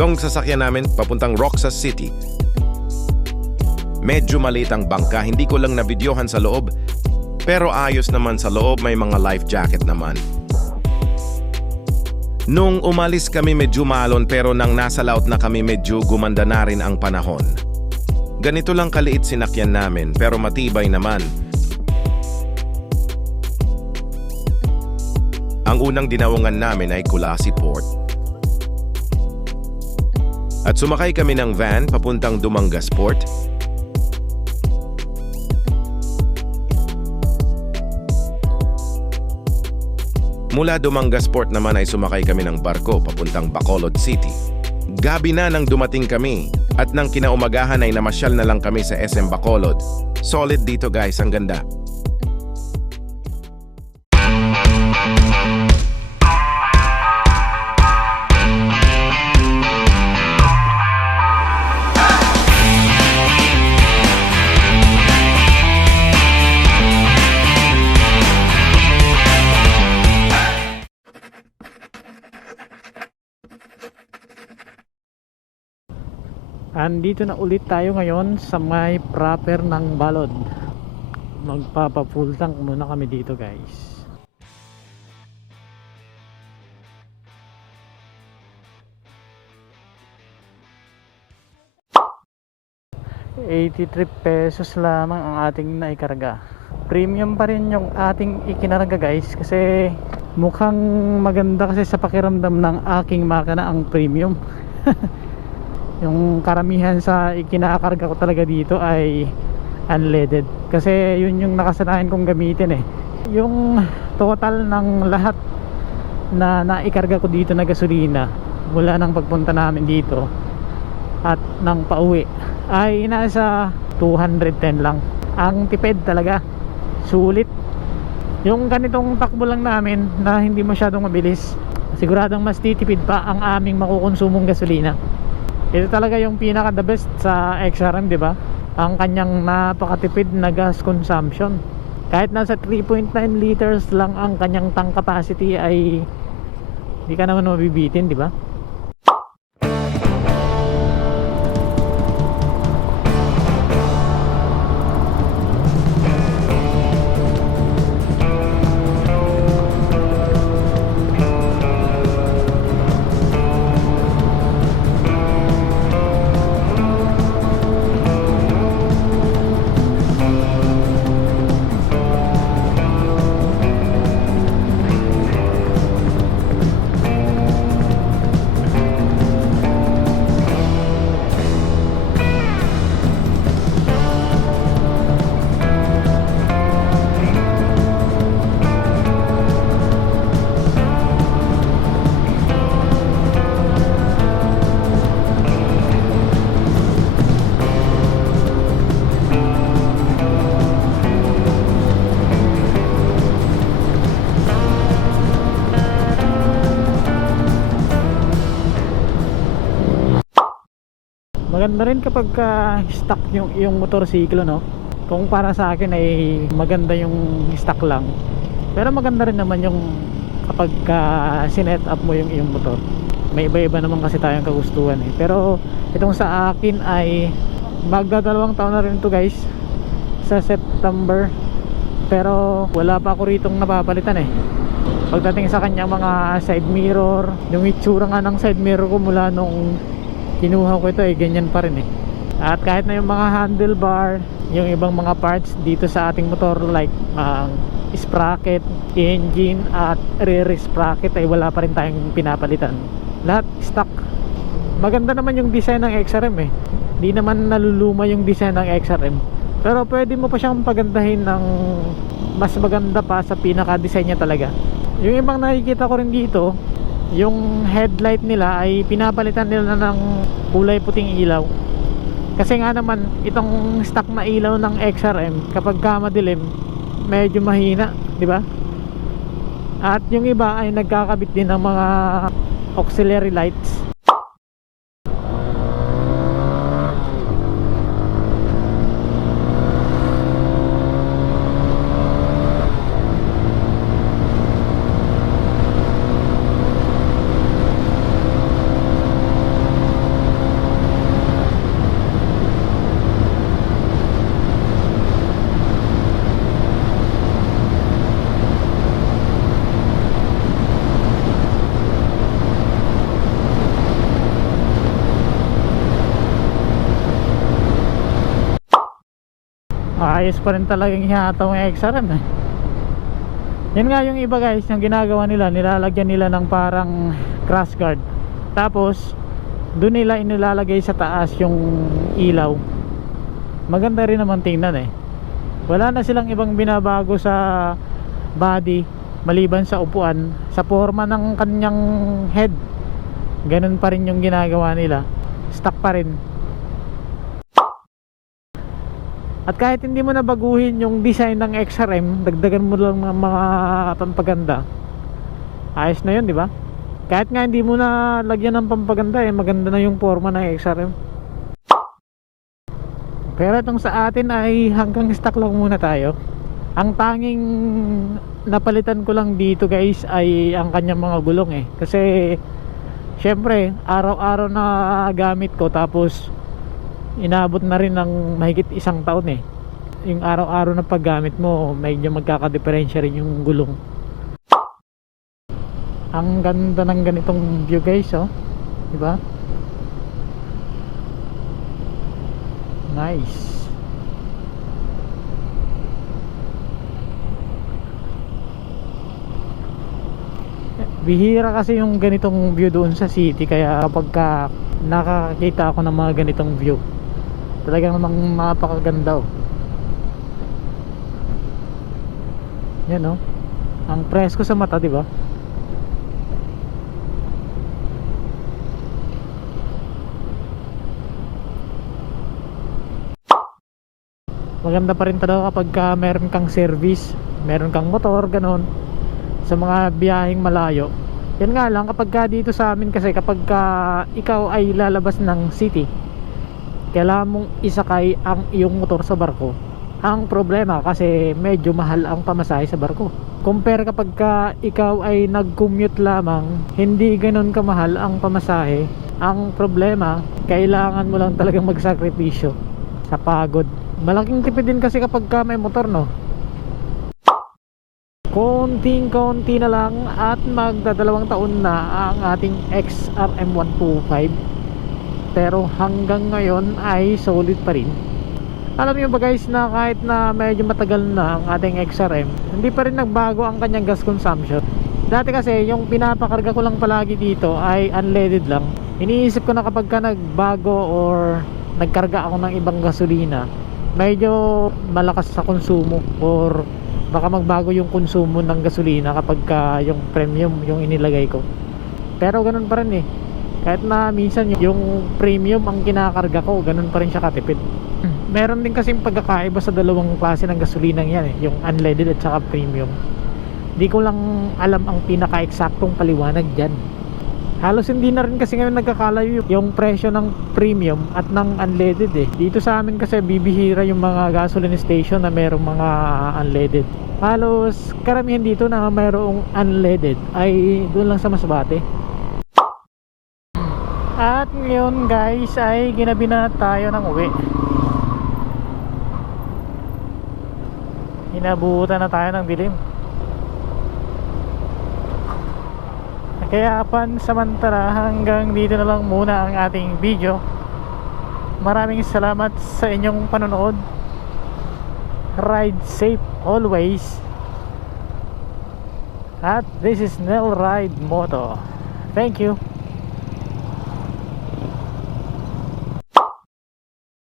Itong sasakyan namin papuntang Roxas City. Medyo maliit ang bangka, hindi ko lang nabidyohan sa loob. Pero ayos naman sa loob, may mga life jacket naman. Nung umalis kami medyo malon pero nang nasa laut na kami medyo gumanda na rin ang panahon. Ganito lang kaliit sinakyan namin pero matibay naman. Ang unang dinawangan namin ay Kulasi Port. At sumakay kami ng van papuntang Dumangas Port. Mula Dumangas Port naman ay sumakay kami ng barko papuntang Bacolod City. Gabi na nang dumating kami at nang kinaumagahan ay namasyal na lang kami sa SM Bacolod. Solid dito guys, ang ganda. Andito na ulit tayo ngayon sa may proper ng Balod. Magpapa full tank muna kami dito guys. ₱83 lamang ang ating naikarga. Premium pa rin yung ating ikinarga guys, kasi mukhang maganda kasi sa pakiramdam ng aking makina ang premium. Yung karamihan sa ikinakarga ko talaga dito ay unleaded, kasi yun yung nakasanayan kong gamitin eh. Yung total ng lahat na naikarga ko dito na gasolina mula ng pagpunta namin dito at ng pauwi ay nasa 210 lang. Ang tipid talaga, sulit. Yung ganitong takbo lang namin na hindi masyadong mabilis, siguradong mas titipid pa ang aming makukonsumong gasolina. Ito talaga yung pinaka the best sa XRM, di ba? Ang kanyang napakatipid na gas consumption. Kahit nasa 3.9 liters lang ang kanyang tank capacity ay di ka naman mabibitin, di ba? Maganda rin kapag stock yung iyong motorsiklo, no? Kung para sa akin ay maganda yung stock lang, pero maganda rin naman yung kapag sinet up mo yung iyong motor. May iba-iba naman kasi tayong kagustuhan eh. Pero itong sa akin ay magdadalawang taon na rin to guys, sa September. Pero wala pa ako ritong napapalitan eh. Pagdating sa kanyang mga side mirror, yung itsura nga ng side mirror ko mula nung kinuha ko ito ay ganyan pa rin eh. At kahit na yung mga handlebar, yung ibang mga parts dito sa ating motor like sprocket, engine at rear sprocket ay wala pa rin tayong pinapalitan. Lahat stock. Maganda naman yung design ng XRM eh. Di naman naluluma yung design ng XRM, pero pwede mo pa siyang pagandahin ng mas maganda pa sa pinaka design niya talaga. Yung ibang nakikita ko rin dito, yung headlight nila ay pinapalitan nila ng kulay puting ilaw. Kasi nga naman itong stock na ilaw ng XRM kapag madilim medyo mahina, di ba? At yung iba ay nagkakabit din ng mga auxiliary lights. ayos pa rin talagang ihataw ng XRM eh. Yan nga yung iba guys, yung ginagawa nila, nilalagyan nila ng parang crash guard, tapos doon nila inilalagay sa taas yung ilaw. Maganda rin naman tingnan eh. Wala na silang ibang binabago sa body maliban sa upuan, sa forma ng kanyang head. Ganun pa rin yung ginagawa nila, stock pa rin. At kahit hindi mo na baguhin yung design ng XRM, dagdagan mo lang ng mga pampaganda, ayos na yun, di ba? Kahit nga hindi mo na lagyan ng pampaganda eh, maganda na yung forma ng XRM. Pero itong sa atin ay hanggang stock lang muna tayo. Ang tanging napalitan ko lang dito guys ay ang kanyang mga gulong eh. Kasi syempre araw-araw na gamit ko, tapos inabot na rin ng mahigit 1 taon eh. Yung araw-araw na paggamit mo, medyo magkakadiferensya rin yung gulong. Ang ganda ng ganitong view guys, oh. Diba? Nice. Bihira kasi yung ganitong view doon sa city, kaya kapag nakakita ako ng mga ganitong view, talagang namang napakaganda, oh. Yan, oh. Ang presko sa mata, diba? Maganda pa rin talaga kapag meron kang service, meron kang motor, ganon, sa mga biyaheng malayo. Yan nga lang, kapag dito sa amin kasi, kapag ikaw ay lalabas ng city, kailangan mong isakay ang iyong motor sa barko. Ang problema kasi medyo mahal ang pamasahe sa barko. Compare kapag ikaw ay nag-commute lamang, hindi ganon kamahal ang pamasahe. Ang problema, kailangan mo lang talagang magsakripisyo sa pagod. Malaking tipid din kasi kapag may motor, no? Konting-konti na lang at magdadalawang taon na ang ating XRM 125. Pero hanggang ngayon ay solid pa rin. Alam niyo ba guys na kahit na medyo matagal na ang ating XRM, hindi pa rin nagbago ang kanyang gas consumption. Dati kasi yung pinapakarga ko lang palagi dito ay unleaded lang. Iniisip ko na kapag nagbago or nagkarga ako ng ibang gasolina, medyo malakas sa konsumo or baka magbago yung konsumo ng gasolina kapag yung premium yung inilagay ko. Pero ganun pa rin eh, kahit na minsan yung premium ang kinakarga ko, ganun pa rin siya katipid. Meron din kasing pagkakaiba sa dalawang klase ng gasolina yan eh, yung unleaded at saka premium. Di ko lang alam ang pinaka-eksaktong paliwanag dyan. Halos hindi na rin kasi ngayon nagkakalayo yung presyo ng premium at ng unleaded eh. Dito sa amin kasi bibihira yung mga gasoline station na merong mga unleaded. Halos karamihan dito na mayroong unleaded ay doon lang sa Masbate. At ngayon guys ay ginabi na tayo ng uwi. Inabutan na tayo ng dilim. Kaya pansamantala hanggang dito na lang muna ang ating video. Maraming salamat sa inyong panonood. Ride safe always. At this is Nel Ride Moto. Thank you.